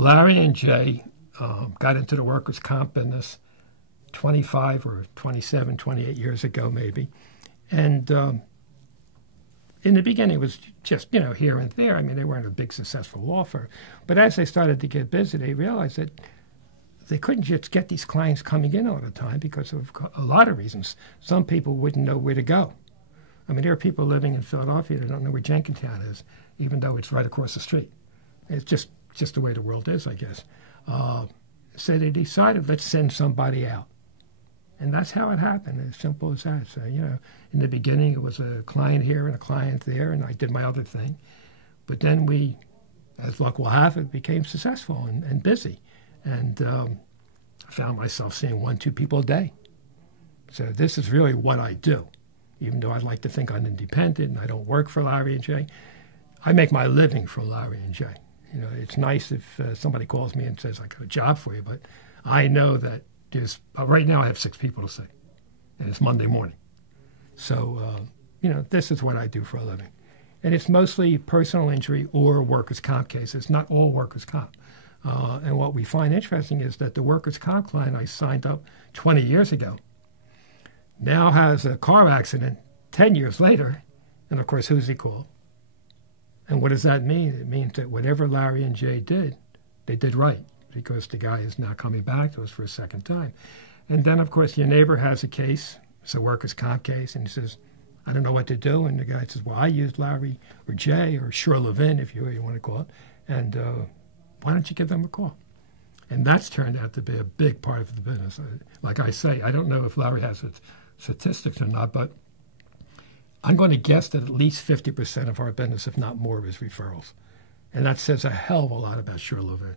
Larry and Jay got into the workers' comp business 25 or 27, 28 years ago, maybe. And in the beginning, it was just, here and there. I mean, they weren't a big successful law firm. But as they started to get busy, they realized that they couldn't just get these clients coming in all the time because of a lot of reasons. Some people wouldn't know where to go. I mean, there are people living in Philadelphia that don't know where Jenkintown is, even though it's right across the street. It's just the way the world is, I guess. So they decided, let's send somebody out. And that's how it happened, as simple as that. So, in the beginning, it was a client here and a client there, and I did my other thing. But then we, as luck will have it, became successful and busy. And I found myself seeing 1-2 people a day. So this is really what I do. Even though I'd like to think I'm independent and I don't work for Larry and Jay, I make my living from Larry and Jay. It's nice if somebody calls me and says, I got a job for you, but I know that there's, right now I have 6 people to see, and it's Monday morning. So, this is what I do for a living. And it's mostly personal injury or workers' comp cases, not all workers' comp. And what we find interesting is that the workers' comp client I signed up 20 years ago now has a car accident 10 years later, and of course, who's he called? And what does that mean? It means that whatever Larry and Jay did, they did right, because the guy is now coming back to us for a second time. And then, of course, your neighbor has a case, it's a workers' comp case, and he says, I don't know what to do. And the guy says, well, I used Larry or Jay or Sure Levin, if you want to call it, and why don't you give them a call? And that's turned out to be a big part of the business. Like I say, I don't know if Larry has statistics or not, but I'm going to guess that at least 50% of our business, if not more, is referrals. And that says a hell of a lot about Sure Levin.